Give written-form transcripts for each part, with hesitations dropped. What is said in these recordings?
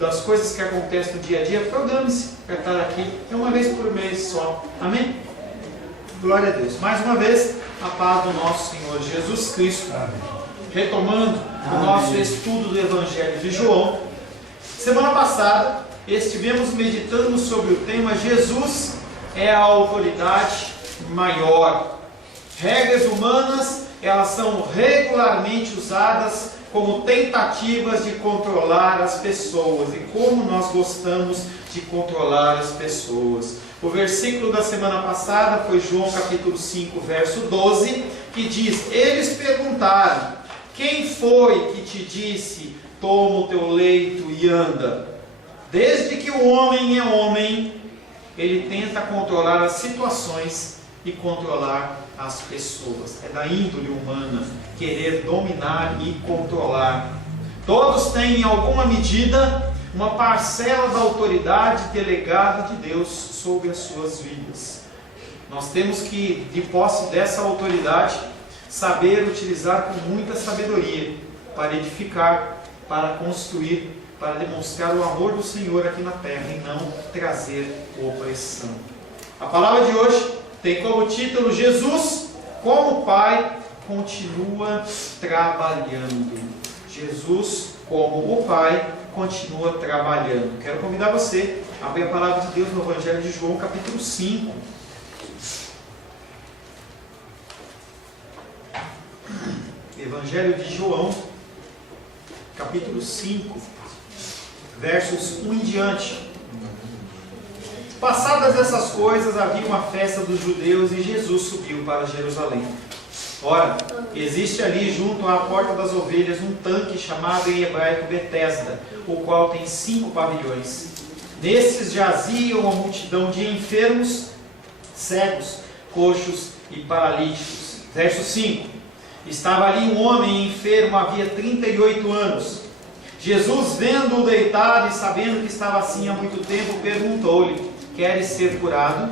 das coisas que acontecem no dia a dia, programe-se para estar aqui. É uma vez por mês só. Amém? Glória a Deus. Mais uma vez, a paz do nosso Senhor Jesus Cristo. Amém. Retomando o nosso estudo do Evangelho de João. Semana passada, estivemos meditando sobre o tema Jesus é a autoridade maior. Regras humanas, elas são regularmente usadas como tentativas de controlar as pessoas. E como nós gostamos de controlar as pessoas. O versículo da semana passada foi João capítulo 5, verso 12, que diz: eles perguntaram: quem foi que te disse, toma o teu leito e anda? Desde que o homem é homem, ele tenta controlar as situações e controlar as pessoas. É da índole humana querer dominar e controlar. Todos têm, em alguma medida, uma parcela da autoridade delegada de Deus sobre as suas vidas. Nós temos que, de posse dessa autoridade, saber utilizar com muita sabedoria para edificar, para construir, para demonstrar o amor do Senhor aqui na terra e não trazer opressão. A palavra de hoje tem como título: Jesus, como Pai, continua trabalhando. Jesus, como o Pai, continua trabalhando. Quero convidar você a abrir a palavra de Deus no Evangelho de João, capítulo 5. Evangelho de João, capítulo 5, versos 1 em diante. Passadas essas coisas, havia uma festa dos judeus e Jesus subiu para Jerusalém. Ora, existe ali junto à porta das ovelhas um tanque chamado em hebraico Betesda, o qual tem 5 pavilhões. Nesses jazia uma multidão de enfermos, cegos, coxos e paralíticos. Verso 5. Estava ali um homem enfermo havia 38 anos. Jesus, vendo-o deitado e sabendo que estava assim há muito tempo, perguntou-lhe: queres ser curado?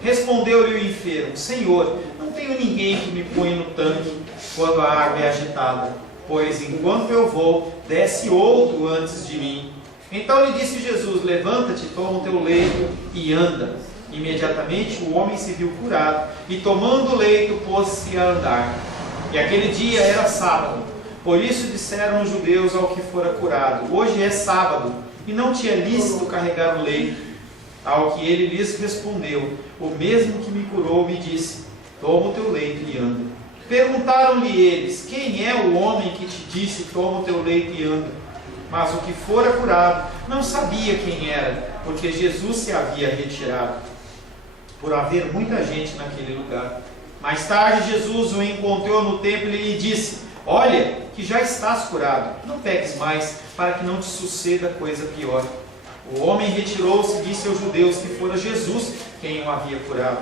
Respondeu-lhe o enfermo: Senhor, não tenho ninguém que me ponha no tanque quando a água é agitada, pois enquanto eu vou, desce outro antes de mim. Então lhe disse Jesus: levanta-te, toma o teu leito e anda. Imediatamente o homem se viu curado e, tomando o leito, pôs-se a andar. E aquele dia era sábado. Por isso disseram os judeus ao que fora curado: hoje é sábado, e não te é lícito carregar o leito. Ao que ele lhes respondeu: o mesmo que me curou me disse: toma o teu leito e anda. Perguntaram-lhe eles: quem é o homem que te disse, toma o teu leito e anda? Mas o que fora curado não sabia quem era, porque Jesus se havia retirado, por haver muita gente naquele lugar. Mais tarde Jesus o encontrou no templo e lhe disse: olha, que já estás curado, não peques mais, para que não te suceda coisa pior. O homem retirou-se e disse aos judeus que fora Jesus quem o havia curado.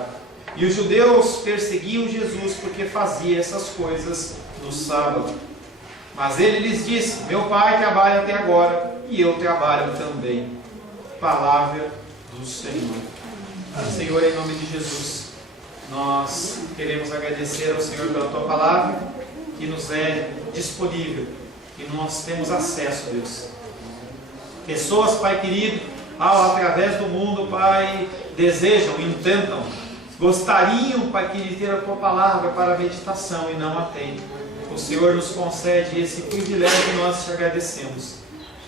E os judeus perseguiam Jesus porque fazia essas coisas no sábado. Mas ele lhes disse: meu Pai trabalha até agora e eu trabalho também. Palavra do Senhor. Senhor, em nome de Jesus, nós queremos agradecer ao Senhor pela Tua palavra, que nos é disponível, que nós temos acesso, Deus. Pessoas, Pai querido, através do mundo, Pai, desejam, intentam, gostariam, Pai querido, ter a Tua palavra para a meditação e não a têm. O Senhor nos concede esse privilégio e nós te agradecemos.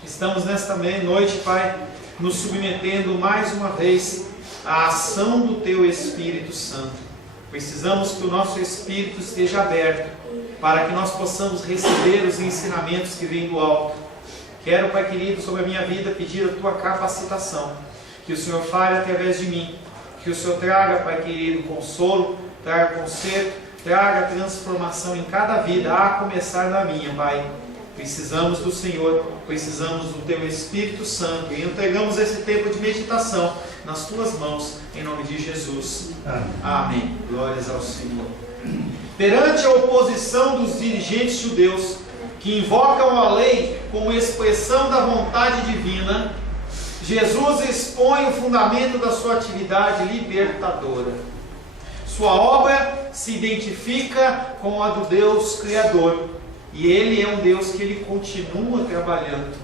Estamos nesta noite, Pai, nos submetendo mais uma vez à ação do Teu Espírito Santo. Precisamos que o nosso Espírito esteja aberto para que nós possamos receber os ensinamentos que vêm do alto. Quero, Pai querido, sobre a minha vida, pedir a Tua capacitação. Que o Senhor fale através de mim. Que o Senhor traga, Pai querido, consolo, traga conserto, traga transformação em cada vida, a começar na minha, Pai. Precisamos do Senhor, precisamos do Teu Espírito Santo. E entregamos esse tempo de meditação nas Tuas mãos, em nome de Jesus. Amém. Glórias ao Senhor. Perante a oposição dos dirigentes judeus, que invocam a lei como expressão da vontade divina, Jesus expõe o fundamento da sua atividade libertadora. Sua obra se identifica com a do Deus Criador, e Ele é um Deus que Ele continua trabalhando.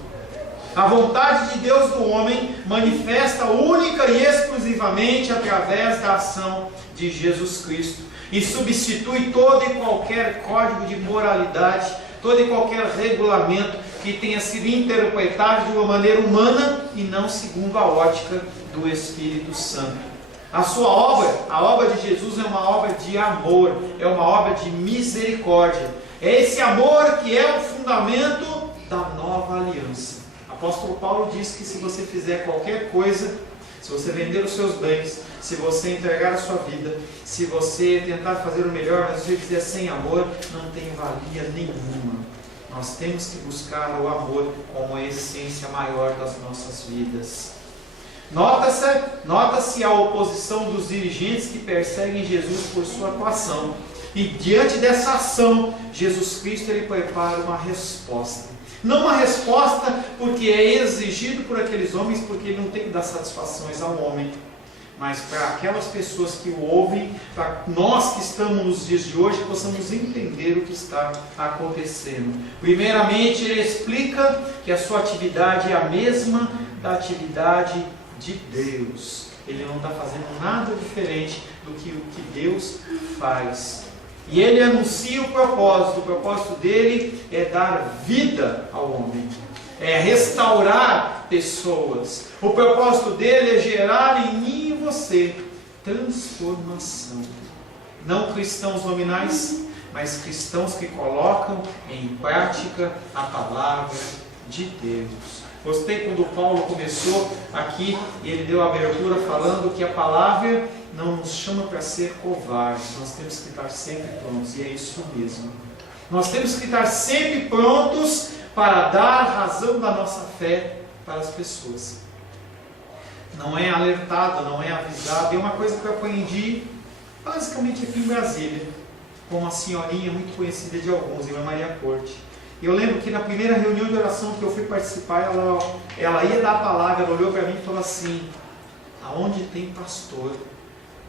A vontade de Deus do homem manifesta única e exclusivamente através da ação de Jesus Cristo e substitui todo e qualquer código de moralidade, todo e qualquer regulamento que tenha sido interpretado de uma maneira humana e não segundo a ótica do Espírito Santo. A sua obra, a obra de Jesus, é uma obra de amor, é uma obra de misericórdia. É esse amor que é o fundamento da nova aliança. O apóstolo Paulo diz que se você fizer qualquer coisa, se você vender os seus bens, se você entregar a sua vida, se você tentar fazer o melhor, mas se você fizer sem amor, não tem valia nenhuma. Nós temos que buscar o amor como a essência maior das nossas vidas. Nota-se a oposição dos dirigentes que perseguem Jesus por sua atuação. E diante dessa ação, Jesus Cristo ele prepara uma resposta. Não uma resposta porque é exigido por aqueles homens, porque ele não tem que dar satisfações ao homem, mas para aquelas pessoas que o ouvem, para nós que estamos nos dias de hoje, possamos entender o que está acontecendo. Primeiramente, ele explica que a sua atividade é a mesma da atividade de Deus. Ele não está fazendo nada diferente do que o que Deus faz. E ele anuncia o propósito dele é dar vida ao homem, é restaurar pessoas. O propósito dele é gerar em mim e você transformação. Não cristãos nominais, mas cristãos que colocam em prática a palavra de Deus. Gostei quando Paulo começou aqui, ele deu a abertura falando que a palavra não nos chama para ser covardes, nós temos que estar sempre prontos, e é isso mesmo. Nós temos que estar sempre prontos para dar razão da nossa fé para as pessoas. Não é alertado, não é avisado. É uma coisa que eu aprendi basicamente aqui em Brasília, com uma senhorinha muito conhecida de alguns, Irmã Maria Corte. Eu lembro que na primeira reunião de oração que eu fui participar, ela ia dar a palavra, ela olhou para mim e falou assim: aonde tem pastor,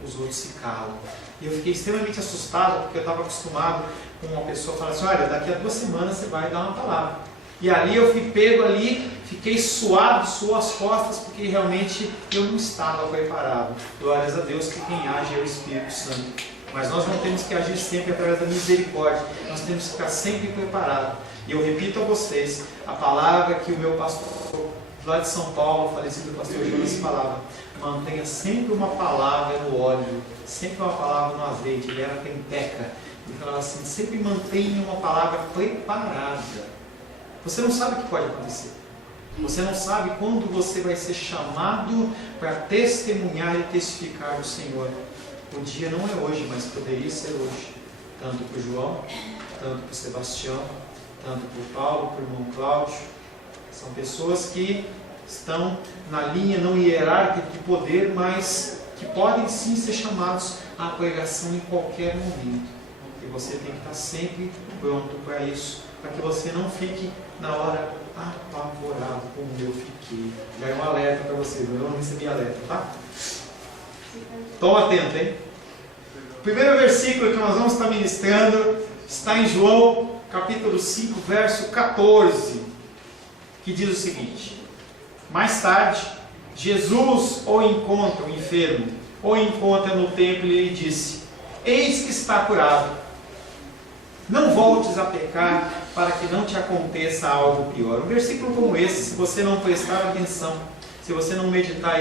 os outros se calam. E eu fiquei extremamente assustado, porque eu estava acostumado com uma pessoa falar assim: olha, daqui a 2 semanas você vai dar uma palavra. E ali eu fui pego ali, fiquei suado, suou as costas, porque realmente eu não estava preparado. Glórias a Deus que quem age é o Espírito Santo. Mas nós não temos que agir sempre através da misericórdia, nós temos que ficar sempre preparados. E eu repito a vocês, a palavra que o meu pastor lá de São Paulo, o falecido pastor Jonas, falava: mantenha sempre uma palavra no óleo, sempre uma palavra no azeite. Ele era penteca. Ele falava assim: sempre mantenha uma palavra preparada. Você não sabe o que pode acontecer. Você não sabe quando você vai ser chamado para testemunhar e testificar o Senhor. O dia não é hoje, mas poderia ser hoje. Tanto para o João, tanto para o Sebastião, tanto para o Paulo, para o irmão Cláudio. São pessoas que estão na linha não hierárquica de poder, mas que podem sim ser chamados à pregação em qualquer momento. E você tem que estar sempre pronto para isso, para que você não fique na hora apavorado como eu fiquei. Já é um alerta para você, eu não recebi alerta, tá? Toma atento, hein? O primeiro versículo que nós vamos estar ministrando está em João, capítulo 5, verso 14, que diz o seguinte: mais tarde, Jesus o encontra, o enfermo, o encontra no templo e lhe disse: eis que está curado, não voltes a pecar, para que não te aconteça algo pior. Um versículo como esse, se você não prestar atenção, se você não meditar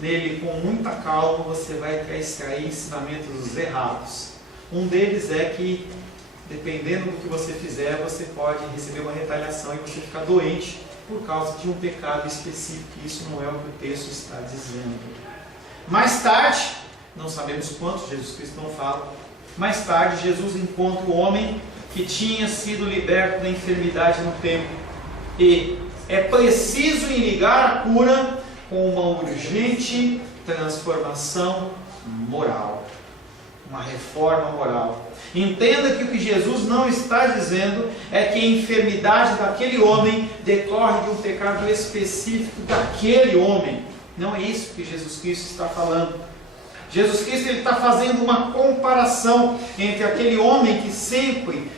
nele com muita calma, você vai extrair ensinamentos errados. Um deles é que, dependendo do que você fizer, você pode receber uma retaliação e você ficar doente por causa de um pecado específico. Isso não é o que o texto está dizendo. Mais tarde, não sabemos quanto, Jesus Cristo não fala, mais tarde Jesus encontra o homem que tinha sido liberto da enfermidade no templo. E é preciso ligar a cura com uma urgente transformação moral. Uma reforma moral. Entenda que o que Jesus não está dizendo é que a enfermidade daquele homem decorre de um pecado específico daquele homem. Não é isso que Jesus Cristo está falando. Jesus Cristo está fazendo uma comparação entre aquele homem que sempre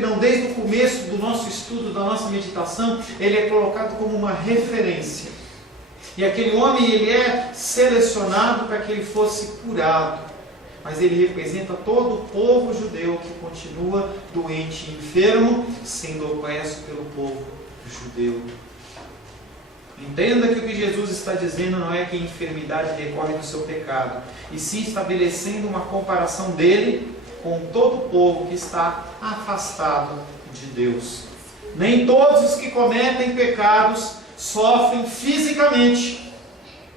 não, desde o começo do nosso estudo, da nossa meditação, ele é colocado como uma referência. E aquele homem, ele é selecionado para que ele fosse curado. Mas ele representa todo o povo judeu que continua doente e enfermo, sendo opresso pelo povo judeu. Entenda que o que Jesus está dizendo não é que a enfermidade decorre do seu pecado, e sim estabelecendo uma comparação dele com todo o povo que está afastado de Deus. Nem todos os que cometem pecados sofrem fisicamente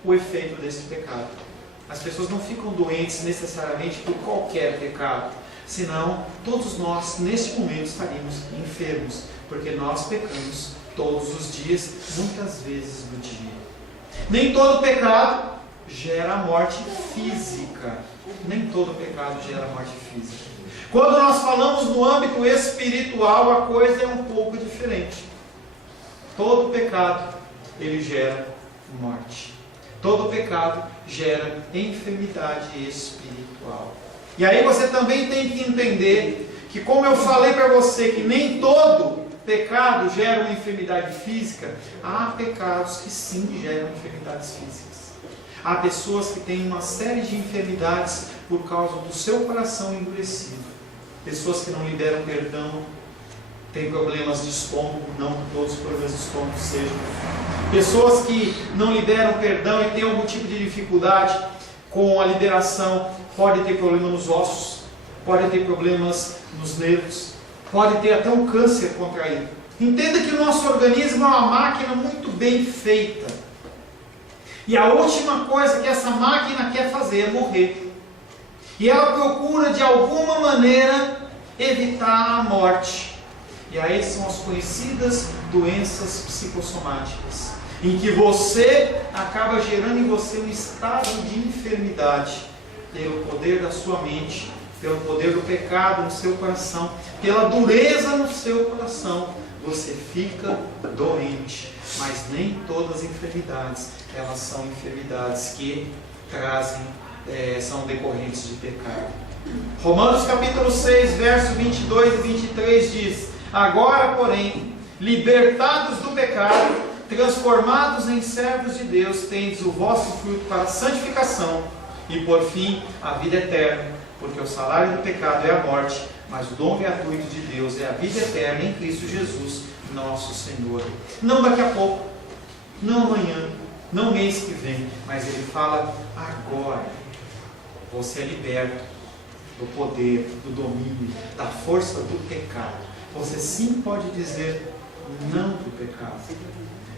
o efeito desse pecado. As pessoas não ficam doentes necessariamente por qualquer pecado, senão todos nós neste momento estaríamos enfermos, porque nós pecamos todos os dias, muitas vezes no dia. Nem todo pecado gera morte física. Nem todo pecado gera morte física. Quando nós falamos no âmbito espiritual, a coisa é um pouco diferente. Todo pecado, ele gera morte. Todo pecado gera enfermidade espiritual. E aí você também tem que entender que, como eu falei para você, que nem todo pecado gera uma enfermidade física, há pecados que sim geram enfermidades físicas. Há pessoas que têm uma série de enfermidades por causa do seu coração endurecido. Pessoas que não liberam perdão, têm problemas de estômago, não que todos os problemas de estômago sejam. Pessoas que não liberam perdão e têm algum tipo de dificuldade com a liberação, podem ter problema nos ossos, podem ter problemas nos nervos, pode ter até um câncer contraído. Entenda que o nosso organismo é uma máquina muito bem feita. E a última coisa que essa máquina quer fazer é morrer. E ela procura de alguma maneira evitar a morte. E aí são as conhecidas doenças psicossomáticas, em que você acaba gerando em você um estado de enfermidade, pelo poder da sua mente, pelo poder do pecado no seu coração, pela dureza no seu coração, você fica doente. Mas nem todas as enfermidades, elas são enfermidades que são decorrentes de pecado. Romanos capítulo 6, verso 22 e 23 diz: agora, porém, libertados do pecado, transformados em servos de Deus, tendes o vosso fruto para a santificação e, por fim, a vida eterna. Porque o salário do pecado é a morte, mas o dom gratuito de Deus é a vida eterna em Cristo Jesus, nosso Senhor. Não daqui a pouco, não amanhã, não mês que vem, mas ele fala agora. Você é liberto do poder, do domínio, da força do pecado. Você sim pode dizer não para o pecado.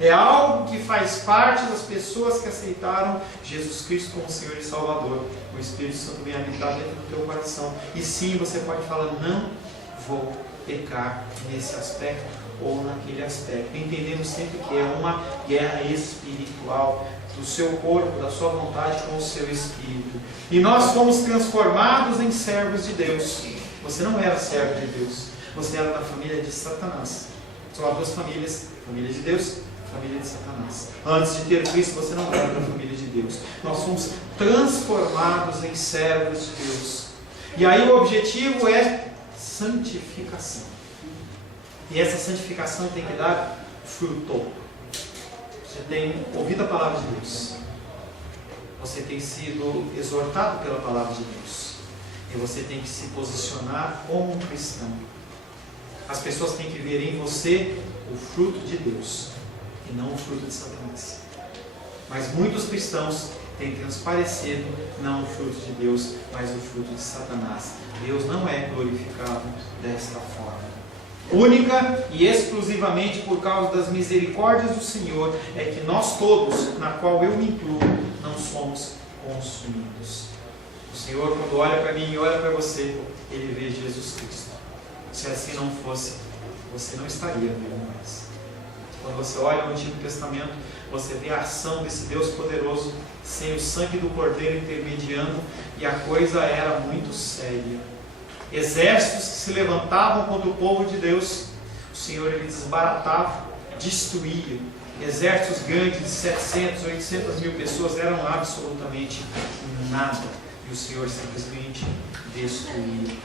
É algo que faz parte das pessoas que aceitaram Jesus Cristo como Senhor e Salvador. O Espírito Santo vem habitar dentro do teu coração. E sim, você pode falar, não vou pecar nesse aspecto ou naquele aspecto. Entendendo sempre que é uma guerra espiritual do seu corpo, da sua vontade com o seu espírito. E nós fomos transformados em servos de Deus. Você não era servo de Deus. Você era da família de Satanás. Só há duas famílias: família de Deus, família de Satanás. Antes de ter Cristo, você não era da família de Deus. Nós fomos transformados em servos de Deus. E aí o objetivo é santificação. E essa santificação tem que dar fruto. Você tem ouvido a palavra de Deus. Você tem sido exortado pela palavra de Deus. E você tem que se posicionar como um cristão. As pessoas têm que ver em você o fruto de Deus e não o fruto de Satanás. Mas muitos cristãos têm transparecido não o fruto de Deus, mas o fruto de Satanás. Deus não é glorificado desta forma. Única e exclusivamente por causa das misericórdias do Senhor é que nós todos, na qual eu me incluo, não somos consumidos. O Senhor, quando olha para mim e olha para você, Ele vê Jesus Cristo. Se assim não fosse, você não estaria vivo mais. Quando você olha no Antigo Testamento, você vê a ação desse Deus poderoso, sem o sangue do Cordeiro intermediando, e a coisa era muito séria. Exércitos que se levantavam contra o povo de Deus, o Senhor ele desbaratava, destruía, Exércitos grandes de 700, 800 mil pessoas eram absolutamente nada. E o Senhor simplesmente destruía.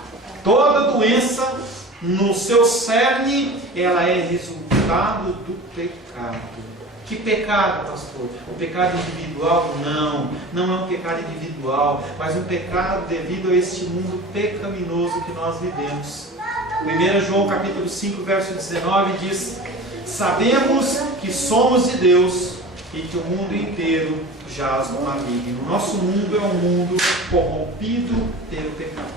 Toda doença, no seu cerne, ela é resultado do pecado. Que pecado, pastor? O pecado individual? Não é um pecado individual, mas um pecado devido a este mundo pecaminoso que nós vivemos. 1 João capítulo 5, verso 19 diz: sabemos que somos de Deus e que o mundo inteiro jaz no maligno. O nosso mundo é um mundo corrompido pelo pecado.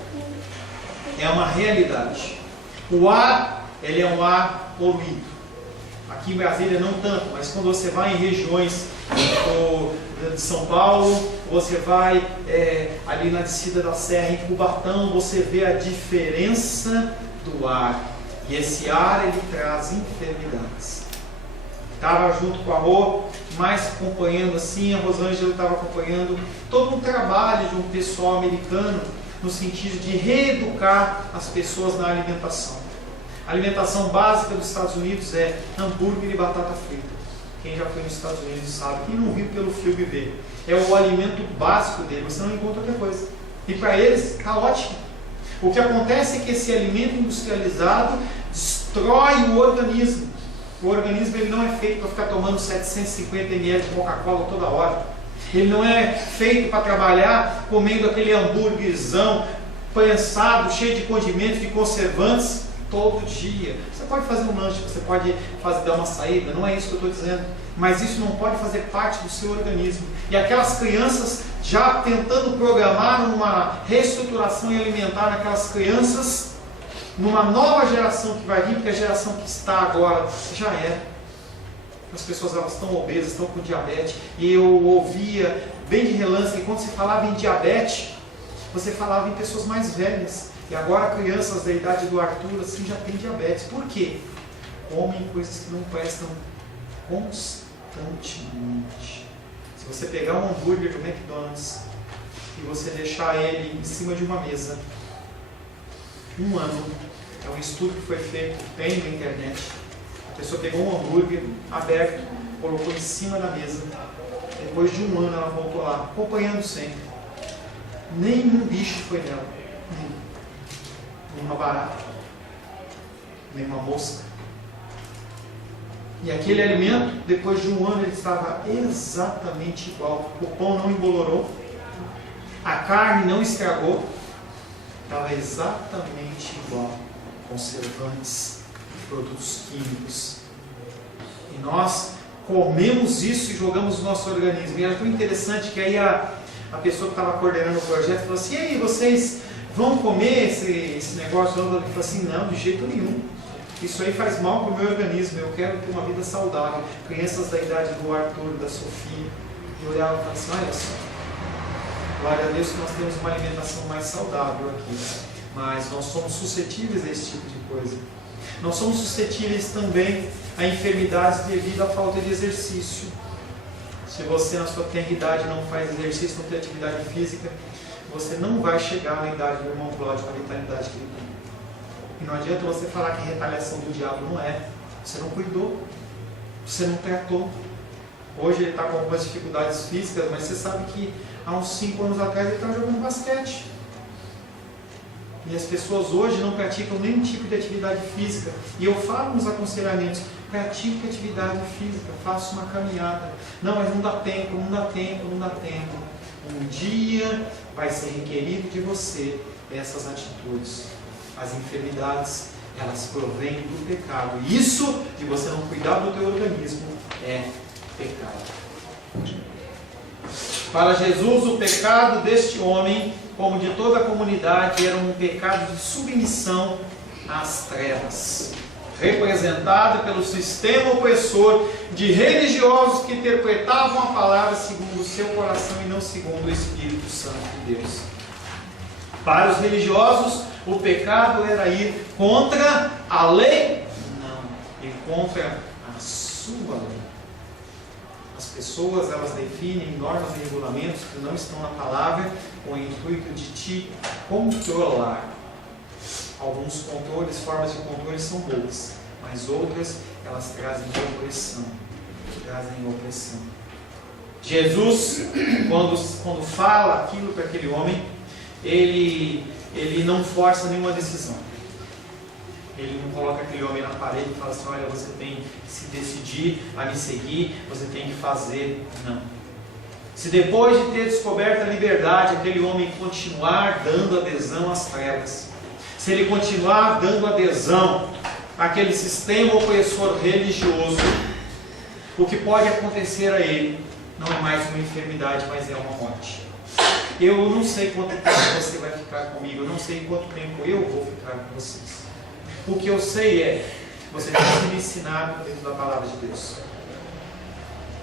É uma realidade. O ar, ele é um ar poluído. Aqui em Brasília não tanto, mas quando você vai em regiões de São Paulo, você vai ali na descida da Serra, em Cubatão, você vê a diferença do ar. E esse ar, ele traz enfermidades. Estava junto com a Rô, mas acompanhando assim, a Rosângela estava acompanhando todo um trabalho de um pessoal americano, no sentido de reeducar as pessoas na alimentação. A alimentação básica dos Estados Unidos é hambúrguer e batata frita. Quem já foi nos Estados Unidos sabe. Quem não viu pelo filme vê. É o alimento básico dele, você não encontra outra coisa. E para eles está ótimo. O que acontece é que esse alimento industrializado destrói o organismo. O organismo ele não é feito para ficar tomando 750 ml de Coca-Cola toda hora. Ele não é feito para trabalhar comendo aquele hambúrguerzão prensado, cheio de condimentos, de conservantes, todo dia. Você pode fazer um lanche, você pode dar uma saída, não é isso que eu estou dizendo. Mas isso não pode fazer parte do seu organismo. E aquelas crianças já tentando programar uma reestruturação alimentar naquelas crianças, numa nova geração que vai vir, porque a geração que está agora já é. As pessoas elas estão obesas, estão com diabetes. E eu ouvia bem de relance que quando se falava em diabetes, você falava em pessoas mais velhas. E agora crianças da idade do Arthur assim já têm diabetes. Por quê? Comem coisas que não prestam constantemente. Se você pegar um hambúrguer do McDonald's e você deixar ele em cima de uma mesa, um ano, é um estudo que foi feito, tem na internet. A pessoa pegou um hambúrguer aberto, colocou em cima da mesa. Depois de um ano ela voltou lá, acompanhando sempre. Nenhum bicho foi nela. Nenhuma barata. Nenhuma mosca. E aquele alimento, depois de um ano, ele estava exatamente igual. O pão não embolorou. A carne não estragou. Estava exatamente igual. Conservantes, produtos químicos. E nós comemos isso e jogamos no nosso organismo. E era tão interessante que aí a pessoa que estava coordenando o projeto falou assim: e aí, vocês vão comer esse negócio? Eu falei assim: não, de jeito nenhum. Isso aí faz mal para o meu organismo. Eu quero ter uma vida saudável. Crianças da idade do Arthur, da Sofia. Eu olhava e falava assim: olha só, glória a Deus que nós temos uma alimentação mais saudável aqui. Mas nós somos suscetíveis a esse tipo de coisa. Nós somos suscetíveis também a enfermidades devido à falta de exercício. Se você na sua tenridade não faz exercício, não tem atividade física, você não vai chegar na idade do irmão Cláudio com a vitalidade que ele tem. E não adianta você falar que retaliação do diabo não é. Você não cuidou, você não tratou. Hoje ele está com algumas dificuldades físicas, mas você sabe que há uns 5 anos atrás ele estava jogando basquete. E as pessoas hoje não praticam nenhum tipo de atividade física. E eu falo nos aconselhamentos: pratique atividade física, faça uma caminhada. Não, mas não dá tempo, não dá tempo, não dá tempo. Um dia vai ser requerido de você essas atitudes. As enfermidades, elas provêm do pecado. E isso, de você não cuidar do teu organismo, é pecado. Para Jesus, o pecado deste homem, como de toda a comunidade, era um pecado de submissão às trevas, representado pelo sistema opressor de religiosos que interpretavam a palavra segundo o seu coração e não segundo o Espírito Santo de Deus. Para os religiosos, o pecado era ir contra a lei? Não, ir contra a sua lei. As pessoas, elas definem normas e regulamentos que não estão na palavra com o intuito de te controlar. Alguns controles, formas de controle são boas, mas outras, elas trazem opressão. trazem opressão. Jesus, quando fala aquilo para aquele homem, ele não força nenhuma decisão. Ele não coloca aquele homem na parede e fala assim: olha, você tem que se decidir a me seguir, você tem que fazer. Não. Se depois de ter descoberto a liberdade, aquele homem continuar dando adesão às trevas, se ele continuar dando adesão àquele sistema opressor religioso, o que pode acontecer a ele não é mais uma enfermidade, mas é uma morte. Eu não sei quanto tempo você vai ficar comigo, eu não sei quanto tempo eu vou ficar com vocês. O que eu sei é, você tem que me ensinar dentro da palavra de Deus.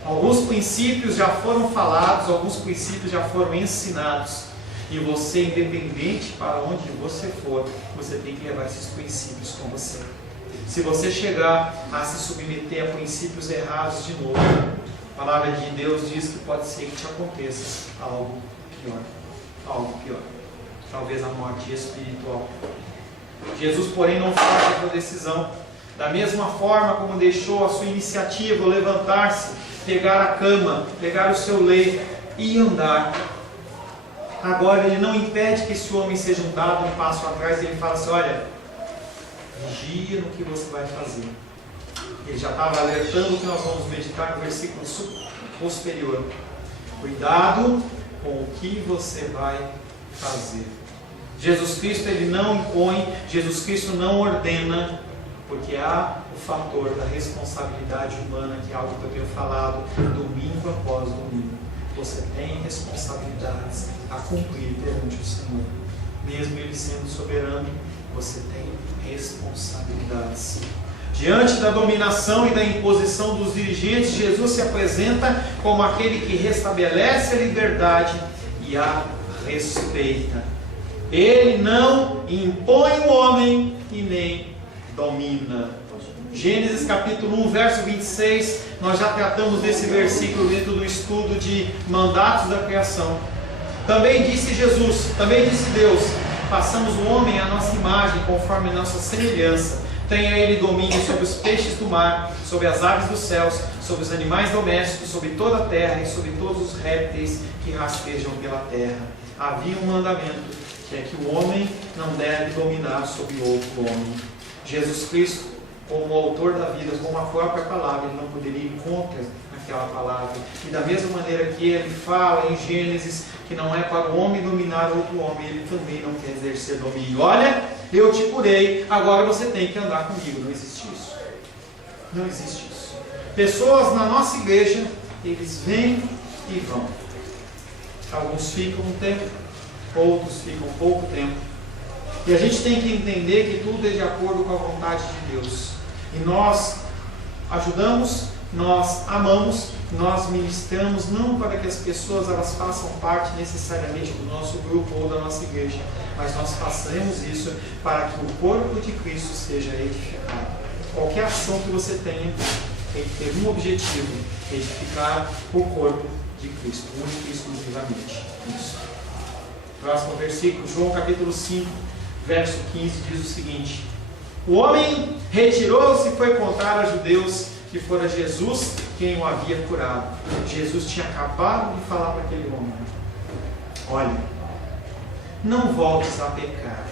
Alguns princípios já foram falados, alguns princípios já foram ensinados. E você, independente para onde você for, você tem que levar esses princípios com você. Se você chegar a se submeter a princípios errados de novo, a palavra de Deus diz que pode ser que te aconteça algo pior. Algo pior. Talvez a morte espiritual. Jesus, porém, não faz a sua decisão. Da mesma forma como deixou a sua iniciativa, levantar-se, pegar a cama, pegar o seu leito e andar. Agora ele não impede que esse homem seja dado um passo atrás, ele fala assim: olha, vigia no que você vai fazer. Ele já estava alertando que nós vamos meditar no versículo posterior. Cuidado com o que você vai fazer. Jesus Cristo, ele não impõe, Jesus Cristo não ordena, porque há o fator da responsabilidade humana, que é algo que eu tenho falado domingo após domingo. Você tem responsabilidades a cumprir perante o Senhor. Mesmo Ele sendo soberano, você tem responsabilidades. Diante da dominação e da imposição dos dirigentes, Jesus se apresenta como aquele que restabelece a liberdade e a respeita. Ele não impõe o homem e nem domina. Gênesis capítulo 1, verso 26, nós já tratamos desse versículo dentro do estudo de mandatos da criação. Também disse Jesus, também disse Deus: façamos o homem à nossa imagem, conforme a nossa semelhança. Tenha ele domínio sobre os peixes do mar, sobre as aves dos céus, sobre os animais domésticos, sobre toda a terra e sobre todos os répteis que rastejam pela terra. Havia um mandamento, que é que o homem não deve dominar sobre outro homem. Jesus Cristo, como autor da vida, como a própria palavra, ele não poderia ir contra aquela palavra. E da mesma maneira que ele fala em Gênesis que não é para o homem dominar outro homem, ele também não quer exercer domínio. Olha, eu te curei, agora você tem que andar comigo. Não existe isso. Não existe isso. Pessoas na nossa igreja, eles vêm e vão. Alguns ficam um tempo, outros ficam pouco tempo. E a gente tem que entender que tudo é de acordo com a vontade de Deus. E nós ajudamos, nós amamos, nós ministramos, não para que as pessoas elas façam parte necessariamente do nosso grupo ou da nossa igreja, mas nós fazemos isso para que o corpo de Cristo seja edificado. Qualquer ação que você tenha tem que ter um objetivo: edificar o corpo de Cristo, único e exclusivamente isso. Próximo versículo, João capítulo 5, verso 15, diz o seguinte: o homem retirou-se e foi contar aos judeus que fora Jesus quem o havia curado. Jesus tinha acabado de falar para aquele homem: olha, não voltes a pecar,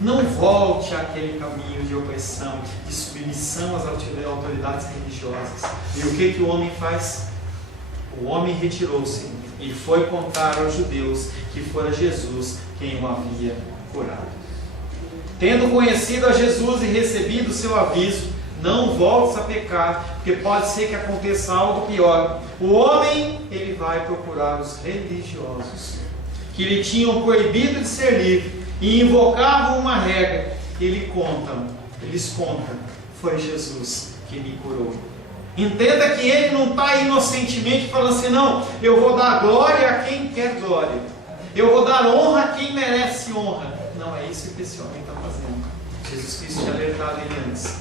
não volte àquele caminho de opressão, de submissão às autoridades religiosas. E o que o homem faz? O homem retirou-se e foi contar aos judeus que fora Jesus quem o havia curado. Tendo conhecido a Jesus e recebido o seu aviso, não voltes a pecar, porque pode ser que aconteça algo pior. O homem, ele vai procurar os religiosos, que lhe tinham proibido de ser livre, e invocavam uma regra. Eles contam, foi Jesus que me curou. Entenda que ele não está inocentemente falando assim: não, eu vou dar glória a quem quer glória, eu vou dar honra a quem merece honra. Não é isso que esse homem está fazendo. Jesus Cristo tinha alertado ele antes.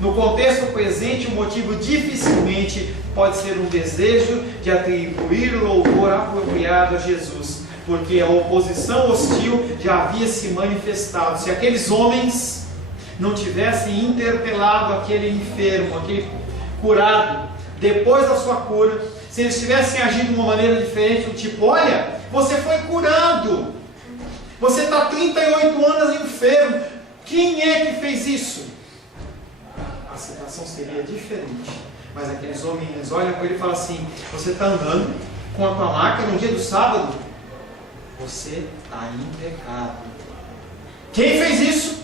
No contexto presente, o motivo dificilmente pode ser um desejo de atribuir louvor apropriado a Jesus, porque a oposição hostil já havia se manifestado. Se aqueles homens não tivessem interpelado aquele enfermo, aquele curado, depois da sua cura, se eles tivessem agido de uma maneira diferente, do tipo, olha, você foi curado, você está 38 anos enfermo, quem é que fez isso? A situação seria diferente. Mas aqueles homens olham para ele e falam assim, você está andando com a tua maca no dia do sábado? Você está em pecado. Quem fez isso?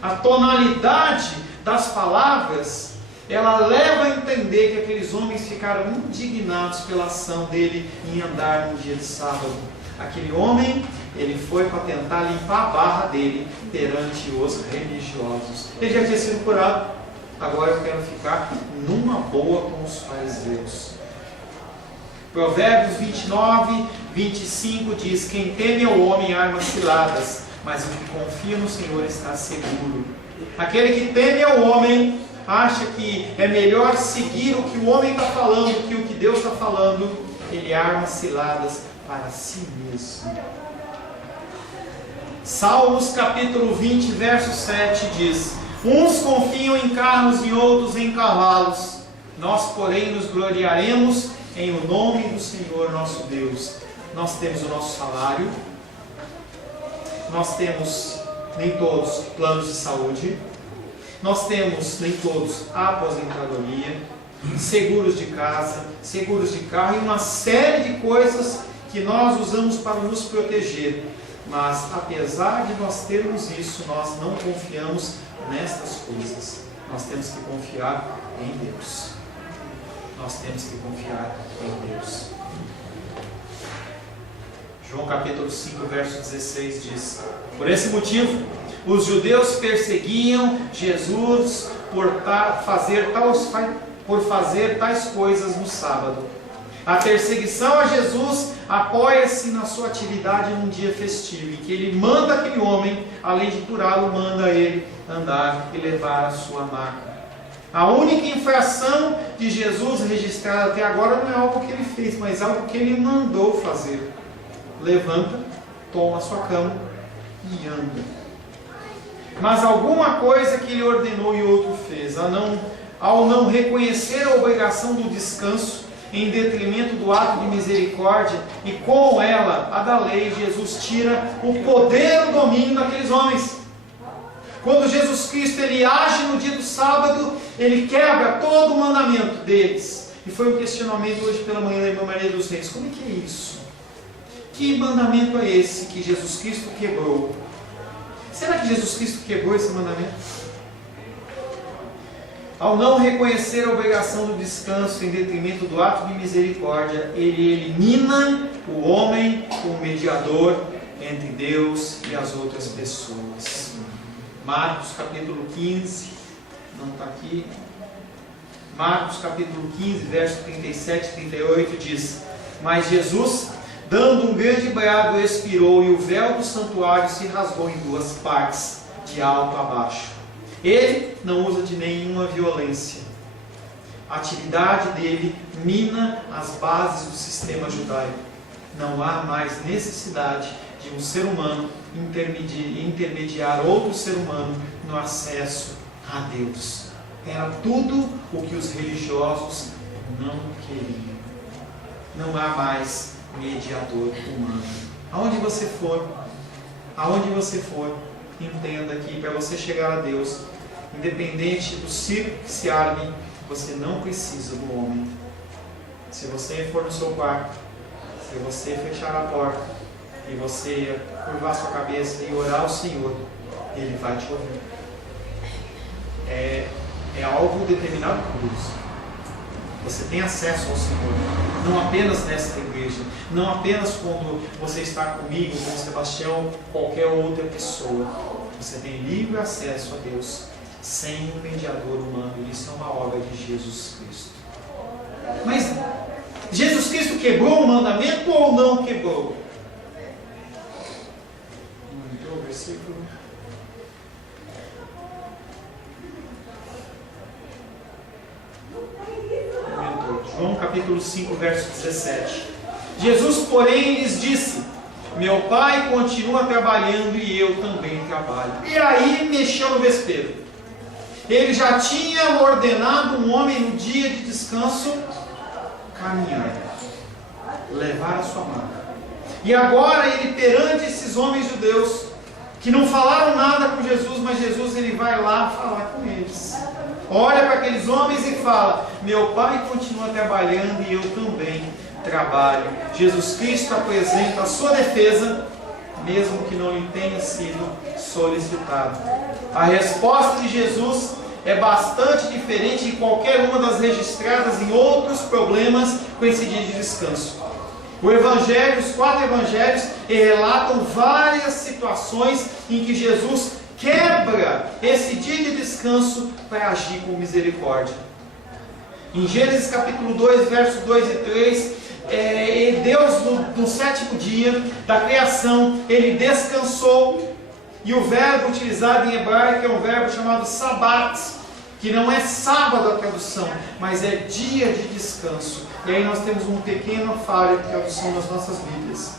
A tonalidade das palavras, ela leva a entender que aqueles homens ficaram indignados pela ação dele em andar no dia de sábado. Aquele homem, ele foi para tentar limpar a barra dele perante os religiosos. Ele já tinha sido curado, agora eu quero ficar numa boa com os fariseus. Provérbios 29, 25 diz, quem teme ao homem armas ciladas, mas o que confia no Senhor está seguro. Aquele que teme ao homem acha que é melhor seguir o que o homem está falando que o que Deus está falando, ele arma ciladas para si mesmo. Salmos capítulo 20, verso 7 diz, uns confiam em carros e outros em cavalos, nós porém nos gloriaremos em o nome do Senhor nosso Deus. Nós temos o nosso salário, nós temos, nem todos, planos de saúde, nós temos, nem todos, aposentadoria, seguros de casa, seguros de carro e uma série de coisas que nós usamos para nos proteger. Mas apesar de nós termos isso, nós não confiamos nestas coisas. Nós temos que confiar em Deus. Nós temos que confiar em Deus. João capítulo 5, verso 16 diz, por esse motivo, os judeus perseguiam Jesus por fazer tais coisas no sábado. A perseguição a Jesus apoia-se na sua atividade num dia festivo, em que ele manda aquele homem, além de curá-lo, manda ele andar e levar a sua maca. A única infração de Jesus registrada até agora não é algo que ele fez, mas algo que ele mandou fazer. Levanta, toma a sua cama e anda. Mas alguma coisa que ele ordenou e outro fez, ao não reconhecer a obrigação do descanso, em detrimento do ato de misericórdia, e com ela, a da lei, Jesus tira o poder e o domínio daqueles homens. Quando Jesus Cristo ele age no dia do sábado, ele quebra todo o mandamento deles. E foi um questionamento hoje pela manhã da irmã Maria dos Reis. Como é que é isso? Que mandamento é esse que Jesus Cristo quebrou? Será que Jesus Cristo quebrou esse mandamento? Ao não reconhecer a obrigação do descanso em detrimento do ato de misericórdia, ele elimina o homem como mediador entre Deus e as outras pessoas. Marcos capítulo 15, não está aqui. Marcos capítulo 15, verso 37 e 38 diz, mas Jesus, dando um grande brado, expirou, e o véu do santuário se rasgou em duas partes, de alto a baixo. Ele não usa de nenhuma violência. A atividade dele mina as bases do sistema judaico. Não há mais necessidade de um ser humano intermediar outro ser humano no acesso a Deus. Era tudo o que os religiosos não queriam. Não há mais mediador humano. Aonde você for, entenda que para você chegar a Deus, independente do circo que se arme, você não precisa do homem. Se você for no seu quarto, se você fechar a porta e você curvar sua cabeça e orar ao Senhor, Ele vai te ouvir. É algo determinado por Deus. Você tem acesso ao Senhor, não apenas nesta igreja, não apenas quando você está comigo, com o Sebastião, ou qualquer outra pessoa. Você tem livre acesso a Deus, sem um mediador humano. Isso é uma obra de Jesus Cristo. Mas Jesus Cristo quebrou o mandamento ou não quebrou? Aumentou o versículo. João capítulo 5, verso 17. Jesus, porém, lhes disse, meu Pai continua trabalhando e eu também trabalho. E aí mexeu no vespeiro. ele já tinha ordenado um homem no dia de descanso caminhar, levar a sua marca. E agora ele, perante esses homens judeus, que não falaram nada com Jesus, mas Jesus ele vai lá falar com eles. Olha para aqueles homens e fala: meu Pai continua trabalhando e eu também trabalho. Jesus Cristo apresenta a sua defesa, mesmo que não lhe tenha sido solicitado. A resposta de Jesus é bastante diferente de qualquer uma das registradas em outros problemas com esse dia de descanso. Os 4 evangelhos relatam várias situações em que Jesus quebra esse dia de descanso para agir com misericórdia. Em Gênesis capítulo 2, versos 2 e 3, Deus no 7º dia da criação, ele descansou, e o verbo utilizado em hebraico é um verbo chamado sabat, que não é sábado a tradução, mas é dia de descanso. E aí nós temos uma pequena falha de tradução nas nossas Bíblias.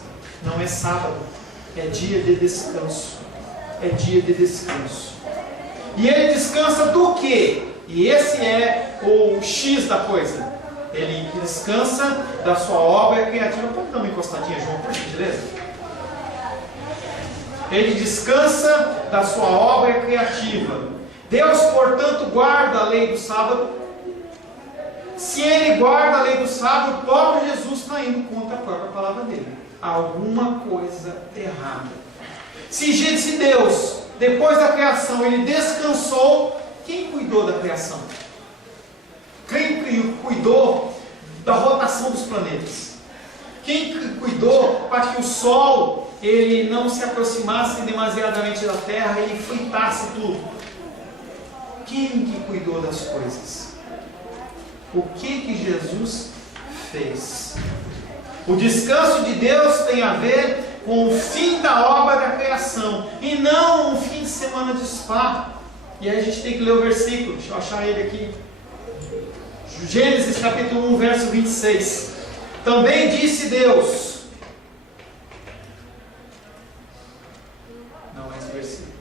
Não é sábado, é dia de descanso. É dia de descanso. E ele descansa do quê? E esse é o X da coisa. Ele descansa da sua obra criativa. Pode dar uma encostadinha, João, por gentileza? Ele descansa da sua obra criativa. Deus, portanto, guarda a lei do sábado. Se ele guarda a lei do sábado, o próprio Jesus está indo contra a própria palavra dele. Há alguma coisa errada. Se Deus, depois da criação, ele descansou, quem cuidou da criação? Quem cuidou da rotação dos planetas? Quem cuidou para que o Sol ele não se aproximasse demasiadamente da Terra e fritasse tudo? Quem que cuidou das coisas? O que Jesus fez? O descanso de Deus tem a ver com o fim da obra da criação, e não um fim de semana de spa. E aí a gente tem que ler o versículo, deixa eu achar ele aqui. Gênesis capítulo 1, verso 26. Também disse Deus... Não é esse versículo.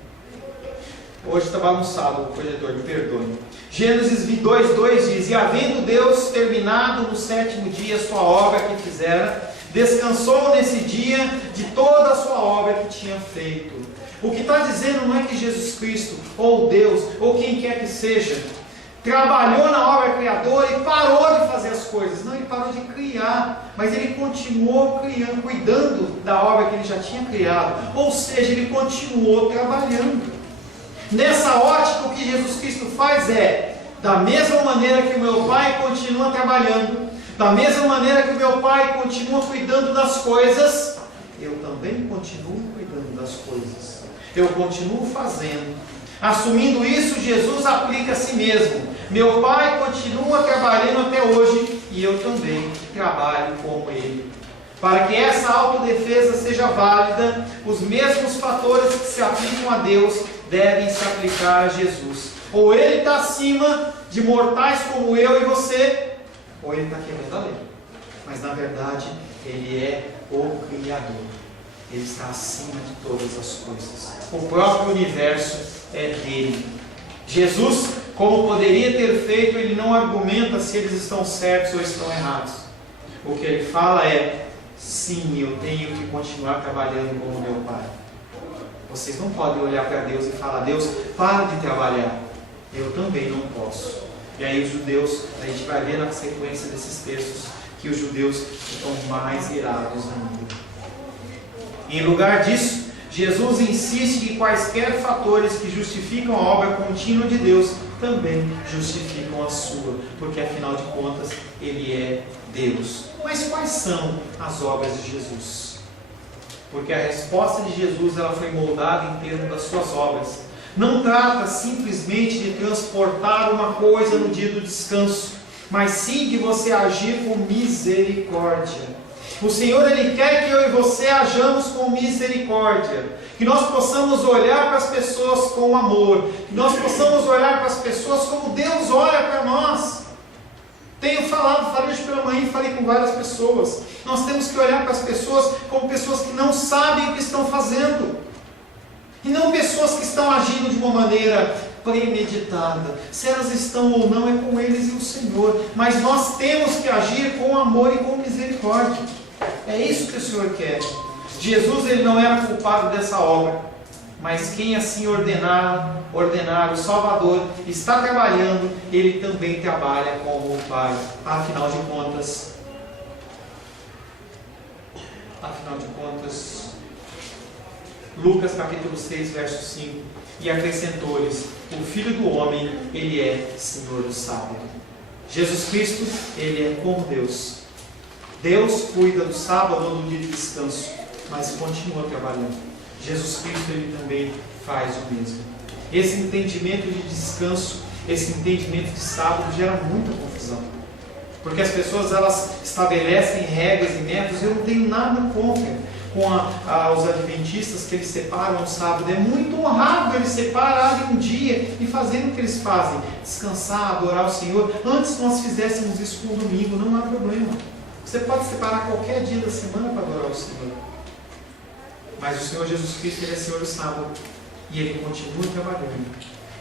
Hoje está bagunçado o projetor, me perdoe. Gênesis 2:2 diz: e havendo Deus terminado no 7º dia a sua obra que fizera, descansou nesse dia de toda a sua obra que tinha feito. O que está dizendo não é que Jesus Cristo, ou Deus, ou quem quer que seja, trabalhou na obra criadora e parou de fazer as coisas. Não, ele parou de criar, mas ele continuou criando, cuidando da obra que ele já tinha criado. Ou seja, ele continuou trabalhando. Nessa ótica, o que Jesus Cristo faz é, da mesma maneira que o meu Pai continua trabalhando, da mesma maneira que o meu Pai continua cuidando das coisas, eu também continuo cuidando das coisas. Eu continuo fazendo. Assumindo isso, Jesus aplica a si mesmo. Meu Pai continua trabalhando até hoje e eu também trabalho como Ele. Para que essa autodefesa seja válida, os mesmos fatores que se aplicam a Deus devem se aplicar a Jesus. Ou Ele está acima de mortais como eu e você, ou Ele está quebrando a lei. Mas na verdade, Ele é o Criador. Ele está acima de todas as coisas. O próprio universo é dele. Jesus, como poderia ter feito, ele não argumenta se eles estão certos ou estão errados. O que ele fala é: sim, eu tenho que continuar trabalhando como meu Pai. Vocês não podem olhar para Deus e falar: Deus, para de trabalhar. Eu também não posso. E aí os judeus, a gente vai ver na sequência desses textos, que os judeus ficam mais irados ainda. Em lugar disso, Jesus insiste que quaisquer fatores que justificam a obra contínua de Deus também justificam a sua, porque afinal de contas Ele é Deus. Mas quais são as obras de Jesus? Porque a resposta de Jesus ela foi moldada em termos das suas obras. Não trata simplesmente de transportar uma coisa no dia do descanso, mas sim de você agir com misericórdia. O Senhor, Ele quer que eu e você ajamos com misericórdia, que nós possamos olhar para as pessoas com amor, que nós possamos olhar para as pessoas como Deus olha para nós. Tenho falei hoje pela manhã e falei com várias pessoas. Nós temos que olhar para as pessoas como pessoas que não sabem o que estão fazendo, e não pessoas que estão agindo de uma maneira premeditada. Se elas estão ou não, é com eles e o Senhor. Mas nós temos que agir com amor e com misericórdia. É isso que o Senhor quer. Jesus, ele não era culpado dessa obra, mas quem assim ordenar o Salvador, está trabalhando, ele também trabalha como o Pai. Afinal de contas, Lucas capítulo 6, verso 5, e acrescentou-lhes: o Filho do Homem, ele é Senhor do sábado. Jesus Cristo, ele é como Deus. Deus cuida do sábado ou do dia de descanso, mas continua trabalhando. Jesus Cristo, ele também faz o mesmo. Esse entendimento de descanso, esse entendimento de sábado gera muita confusão, porque as pessoas, elas estabelecem regras e métodos. Eu não tenho nada contra com os adventistas, que eles separam o sábado. É muito honrado eles separarem um dia e fazerem o que eles fazem, descansar, adorar o Senhor. Antes nós fizéssemos isso com o domingo, não há problema. Você pode separar qualquer dia da semana para adorar o Senhor, mas o Senhor Jesus Cristo, ele é Senhor do sábado, e ele continua trabalhando.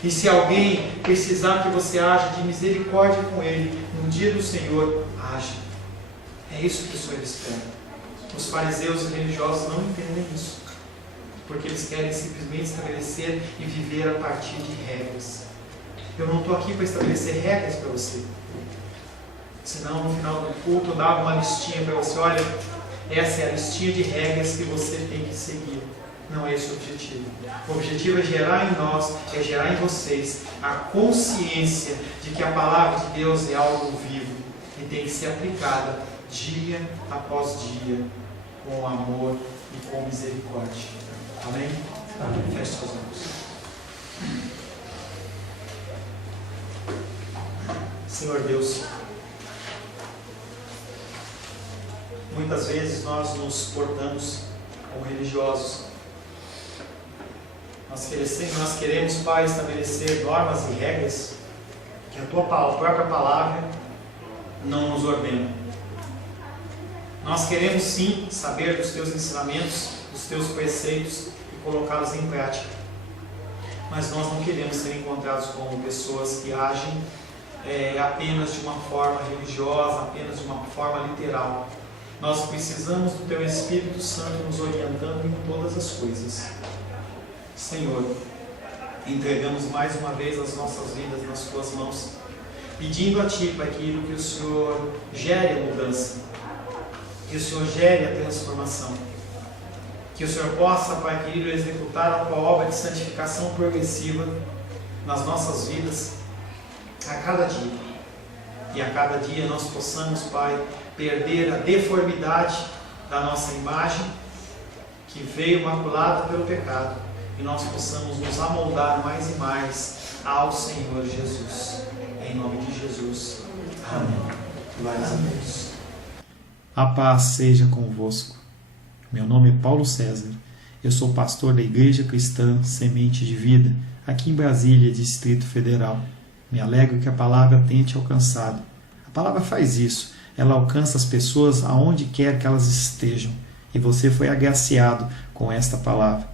E se alguém precisar que você haja de misericórdia com ele no dia do Senhor, haja. É isso que o Senhor espera. Os fariseus e religiosos não entendem isso, porque eles querem simplesmente estabelecer e viver a partir de regras. Eu não estou aqui para estabelecer regras para você, senão no final do culto eu dava uma listinha para você: olha, essa é a listinha de regras que você tem que seguir. Não é esse o objetivo. O objetivo é gerar em nós, é gerar em vocês a consciência de que a palavra de Deus é algo vivo e tem que ser aplicada dia após dia, com amor e com misericórdia. Amém? Amém. Feche seus olhos. Senhor Deus, muitas vezes nós nos portamos como religiosos. Nós queremos, Pai, estabelecer normas e regras que a Tua própria palavra não nos ordena. Nós queremos sim saber dos Teus ensinamentos, dos Teus preceitos e colocá-los em prática. Mas nós não queremos ser encontrados como pessoas que agem apenas de uma forma religiosa, apenas de uma forma literal. Nós precisamos do Teu Espírito Santo nos orientando em todas as coisas. Senhor, entregamos mais uma vez as nossas vidas nas Tuas mãos, pedindo a Ti, Pai querido, que o Senhor gere a mudança, que o Senhor gere a transformação, que o Senhor possa, Pai querido, executar a Tua obra de santificação progressiva nas nossas vidas a cada dia. E a cada dia nós possamos, Pai, perder a deformidade da nossa imagem, que veio maculada pelo pecado, e nós possamos nos amoldar mais e mais ao Senhor Jesus. Em nome de Jesus. Amém. Glórias a Deus. A paz seja convosco. Meu nome é Paulo César. Eu sou pastor da Igreja Cristã Semente de Vida, aqui em Brasília, Distrito Federal. Me alegro que a palavra tenha te alcançado. A palavra faz isso. Ela alcança as pessoas aonde quer que elas estejam. E você foi agraciado com esta palavra.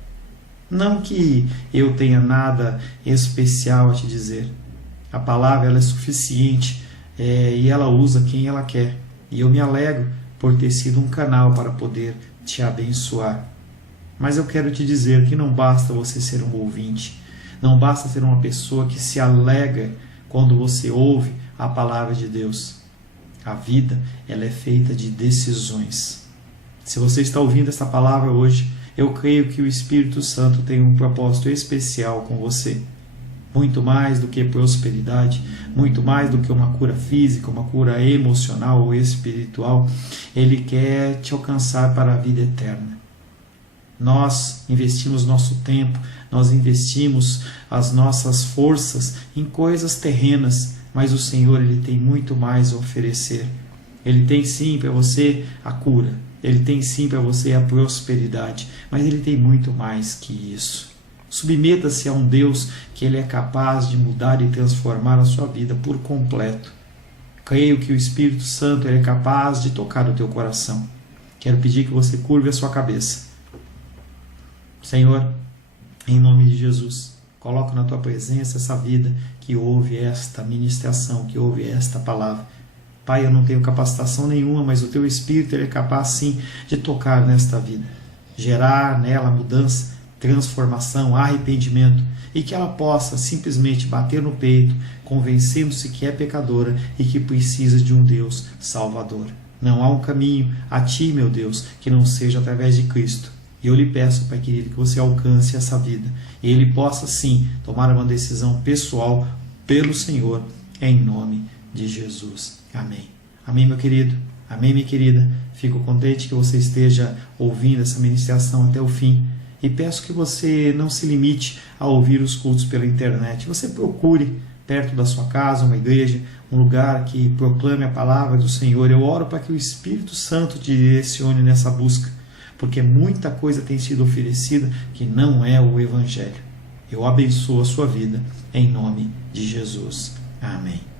Não que eu tenha nada especial a te dizer. A palavra, ela é suficiente e ela usa quem ela quer. E eu me alegro por ter sido um canal para poder te abençoar. Mas eu quero te dizer que não basta você ser um ouvinte. Não basta ser uma pessoa que se alegra quando você ouve a palavra de Deus. A vida, ela é feita de decisões. Se você está ouvindo essa palavra hoje, eu creio que o Espírito Santo tem um propósito especial com você. Muito mais do que prosperidade, muito mais do que uma cura física, uma cura emocional ou espiritual, Ele quer te alcançar para a vida eterna. Nós investimos nosso tempo, nós investimos as nossas forças em coisas terrenas, mas o Senhor, Ele tem muito mais a oferecer. Ele tem sim para você a cura. Ele tem sim para você a prosperidade, mas Ele tem muito mais que isso. Submeta-se a um Deus que Ele é capaz de mudar e transformar a sua vida por completo. Creio que o Espírito Santo ele é capaz de tocar o teu coração. Quero pedir que você curve a sua cabeça. Senhor, em nome de Jesus, Coloco na tua presença essa vida que ouve esta ministração, que ouve esta palavra. Pai, eu não tenho capacitação nenhuma, mas o teu Espírito ele é capaz sim de tocar nesta vida, gerar nela mudança, transformação, arrependimento, e que ela possa simplesmente bater no peito, convencendo-se que é pecadora e que precisa de um Deus salvador. Não há um caminho a ti, meu Deus, que não seja através de Cristo. E eu lhe peço, Pai querido, que você alcance essa vida e ele possa sim tomar uma decisão pessoal pelo Senhor, em nome de Jesus. Amém. Amém, meu querido. Amém, minha querida. Fico contente que você esteja ouvindo essa ministração até o fim. E peço que você não se limite a ouvir os cultos pela internet. Você procure perto da sua casa uma igreja, um lugar que proclame a palavra do Senhor. Eu oro para que o Espírito Santo te direcione nessa busca, porque muita coisa tem sido oferecida que não é o Evangelho. Eu abençoo a sua vida em nome de Jesus. Amém.